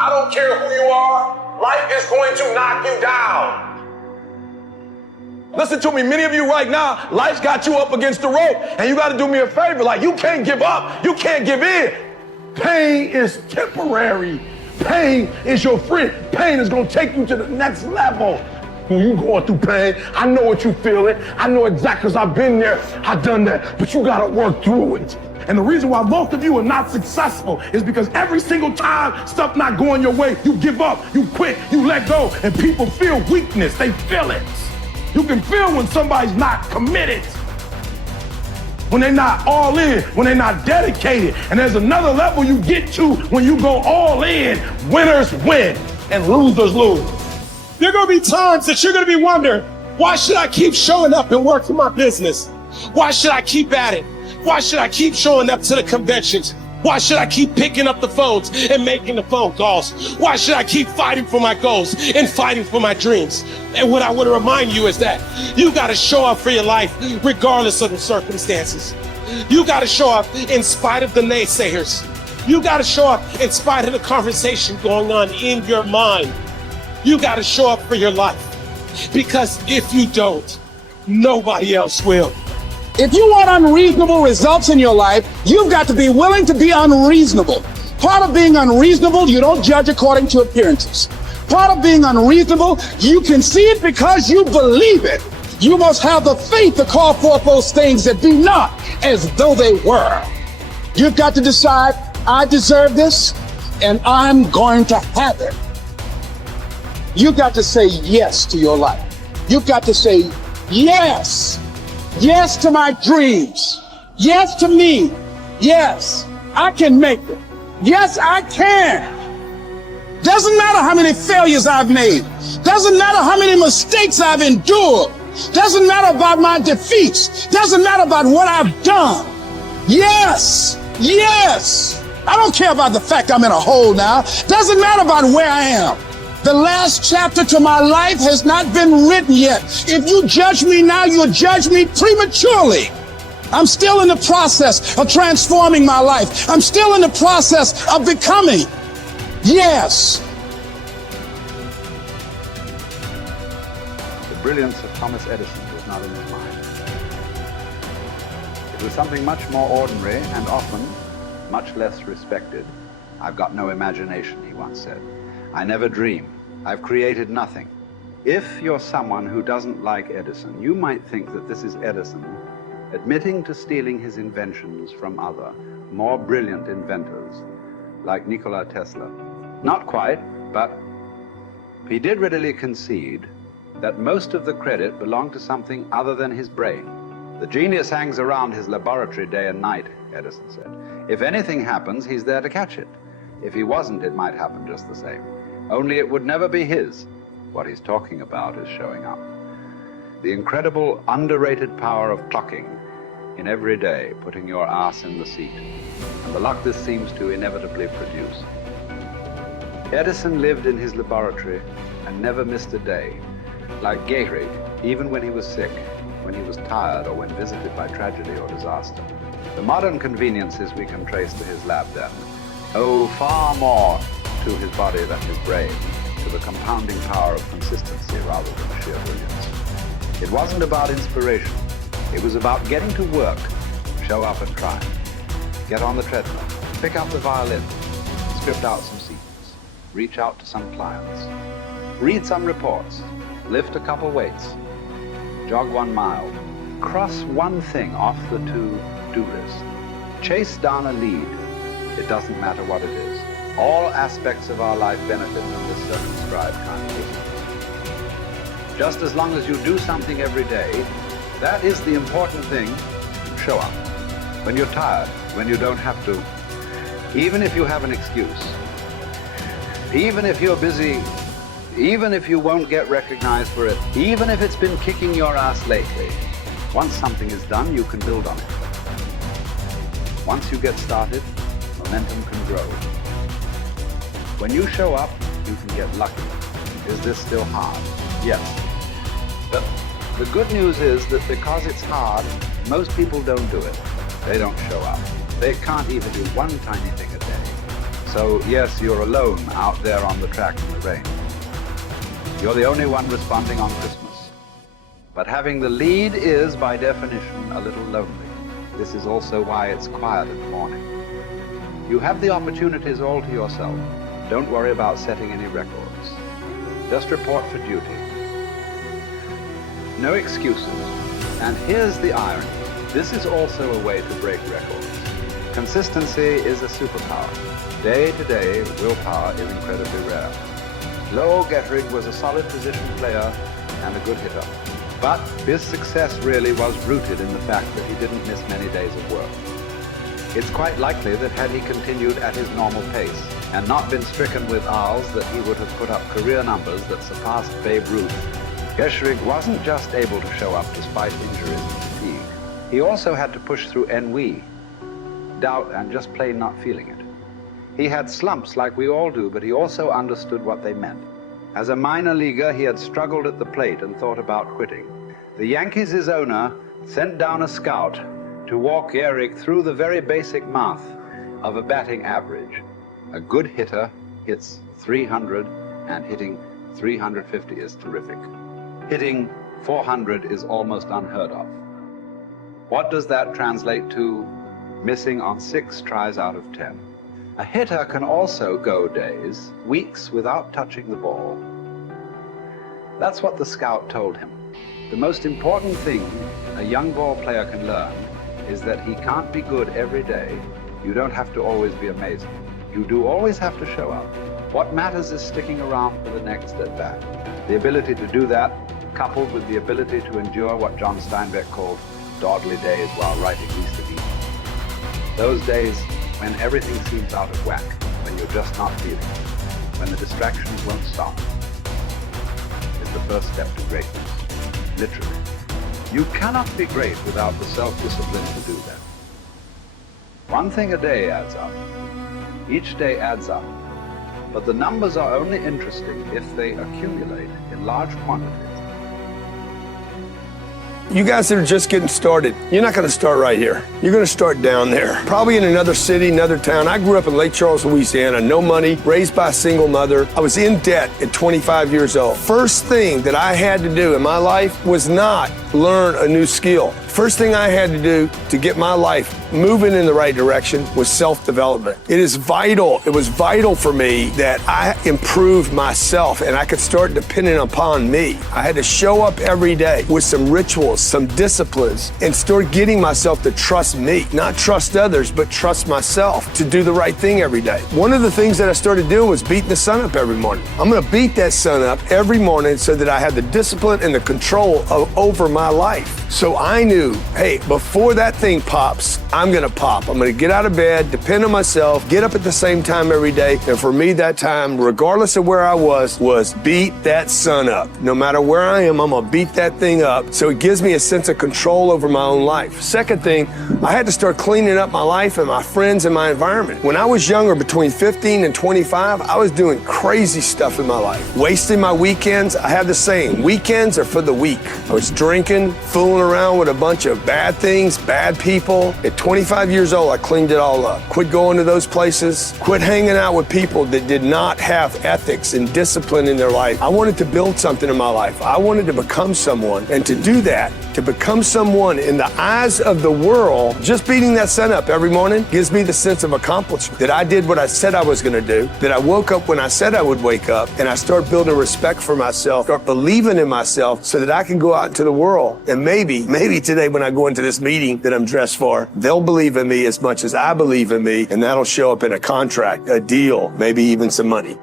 I don't care who you are. Life is going to knock you down. Listen to me, many of you right now, life's got you up against the rope, and you got to do me a favor. Like, you can't give up. You can't give in. Pain is temporary. Pain is your friend. Pain is going to take you to the next level. When you going through pain, I know what you feeling. I know exactly, because I've been there. I've done that. But you got to work through it. And the reason why most of you are not successful is because every single time stuff not going your way, you give up, you quit, you let go, and people feel weakness. They feel it. You can feel when somebody's not committed, when they're not all in, when they're not dedicated. And there's another level you get to when you go all in. Winners win and losers lose. There are going to be times that you're going to be wondering, why should I keep showing up and working my business? Why should I keep at it? Why should I keep showing up to the conventions? Why should I keep picking up the phones and making the phone calls? Why should I keep fighting for my goals and fighting for my dreams? And what I want to remind you is that you got to show up for your life regardless of the circumstances. You got to show up in spite of the naysayers. You got to show up in spite of the conversation going on in your mind. You got to show up for your life, because if you don't, nobody else will. If you want unreasonable results in your life, you've got to be willing to be unreasonable. Part of being unreasonable, you don't judge according to appearances. Part of being unreasonable, you can see it because you believe it. You must have the faith to call forth those things that be not as though they were. You've got to decide, I deserve this, and I'm going to have it. You've got to say yes to your life. You've got to say yes. Yes to my dreams. Yes to me. Yes, I can make it. Yes, I can. Doesn't matter how many failures I've made. Doesn't matter how many mistakes I've endured. Doesn't matter about my defeats. Doesn't matter about what I've done. Yes, yes. I don't care about the fact I'm in a hole now. Doesn't matter about where I am. The last chapter to my life has not been written yet. If you judge me now, you'll judge me prematurely. I'm still in the process of transforming my life. I'm still in the process of becoming. Yes. The brilliance of Thomas Edison was not in his mind. It was something much more ordinary and often much less respected. I've got no imagination, he once said. I never dream. I've created nothing. If you're someone who doesn't like Edison, you might think that this is Edison admitting to stealing his inventions from other, more brilliant inventors, like Nikola Tesla. Not quite, but he did readily concede that most of the credit belonged to something other than his brain. The genius hangs around his laboratory day and night, Edison said. If anything happens, he's there to catch it. If he wasn't, it might happen just the same. Only it would never be his. What he's talking about is showing up. The incredible, underrated power of clocking in every day, putting your ass in the seat, and the luck this seems to inevitably produce. Edison lived in his laboratory and never missed a day. Like Gehrig, even when he was sick, when he was tired, or when visited by tragedy or disaster. The modern conveniences we can trace to his lab then owe far more to his body than his brain, to the compounding power of consistency rather than sheer brilliance. It wasn't about inspiration. It was about getting to work, show up and try. Get on the treadmill, pick up the violin, script out some sequence, reach out to some clients, read some reports, lift a couple weights, jog 1 mile, cross one thing off the to-do list, chase down a lead. It doesn't matter what it is. All aspects of our life benefit from this circumscribed kind of wisdom. Just as long as you do something every day, that is the important thing. Show up. When you're tired, when you don't have to, even if you have an excuse, even if you're busy, even if you won't get recognized for it, even if it's been kicking your ass lately, once something is done, you can build on it. Once you get started, momentum can grow. When you show up, you can get lucky. Is this still hard? Yes. But the good news is that because it's hard, most people don't do it. They don't show up. They can't even do one tiny thing a day. So yes, you're alone out there on the track in the rain. You're the only one responding on Christmas. But having the lead is, by definition, a little lonely. This is also why it's quiet in the morning. You have the opportunities all to yourself. Don't worry about setting any records. Just report for duty. No excuses. And here's the irony. This is also a way to break records. Consistency is a superpower. Day to day, willpower is incredibly rare. Lowell Gettrig was a solid position player and a good hitter. But his success really was rooted in the fact that he didn't miss many days of work. It's quite likely that had he continued at his normal pace and not been stricken with R's, that he would have put up career numbers that surpassed Babe Ruth. Gettrig wasn't just able to show up despite injuries and fatigue. He also had to push through ennui, doubt, and just plain not feeling it. He had slumps like we all do, but he also understood what they meant. As a minor leaguer, he had struggled at the plate and thought about quitting. The Yankees' owner sent down a scout to walk Gehrig through the very basic math of a batting average. A good hitter hits 300, and hitting 350 is terrific. Hitting 400 is almost unheard of. What does that translate to? Missing on 6 tries out of 10. A hitter can also go days, weeks without touching the ball. That's what the scout told him. The most important thing a young ball player can learn is that he can't be good every day. You don't have to always be amazing. You do always have to show up. What matters is sticking around for the next at-bat. The ability to do that, coupled with the ability to endure what John Steinbeck called dawdly days while writing Easter Eve. Those days when everything seems out of whack, when you're just not feeling it, when the distractions won't stop, is the first step to greatness, literally. You cannot be great without the self-discipline to do that. One thing a day adds up. Each day adds up. But the numbers are only interesting if they accumulate in large quantities. You guys that are just getting started, you're not going to start right here. You're going to start down there, probably in another city, another town. I grew up in Lake Charles, Louisiana, no money, raised by a single mother. I was in debt at 25 years old. First thing that I had to do in my life was not learn a new skill. First thing I had to do to get my life moving in the right direction was self-development. It is vital. It was vital for me that I improved myself and I could start depending upon me. I had to show up every day with some rituals, some disciplines, and start getting myself to trust me, not trust others, but trust myself to do the right thing every day. One of the things that I started doing was beating the sun up every morning. I'm going to beat that sun up every morning so that I have the discipline and the control over my life. So I knew, hey, before that thing pops, I'm going to pop. I'm going to get out of bed, depend on myself, get up at the same time every day. And for me, that time, regardless of where I was beat that sun up. No matter where I am, I'm going to beat that thing up. So it gives me a sense of control over my own life. Second thing, I had to start cleaning up my life and my friends and my environment. When I was younger, between 15 and 25, I was doing crazy stuff in my life. Wasting my weekends. I have the saying, weekends are for the weak. I was drinking, fooling around with a bunch of bad things, bad people. At 25 years old, I cleaned it all up. Quit going to those places. Quit hanging out with people that did not have ethics and discipline in their life. I wanted to build something in my life. I wanted to become someone. And to do that, to become someone in the eyes of the world, just beating that sun up every morning gives me the sense of accomplishment. That I did what I said I was going to do. That I woke up when I said I would wake up. And I start building respect for myself, start believing in myself so that I can go out into the world. And maybe today when I go into this meeting that I'm dressed for, they'll believe in me as much as I believe in me. And that'll show up in a contract, a deal, maybe even some money.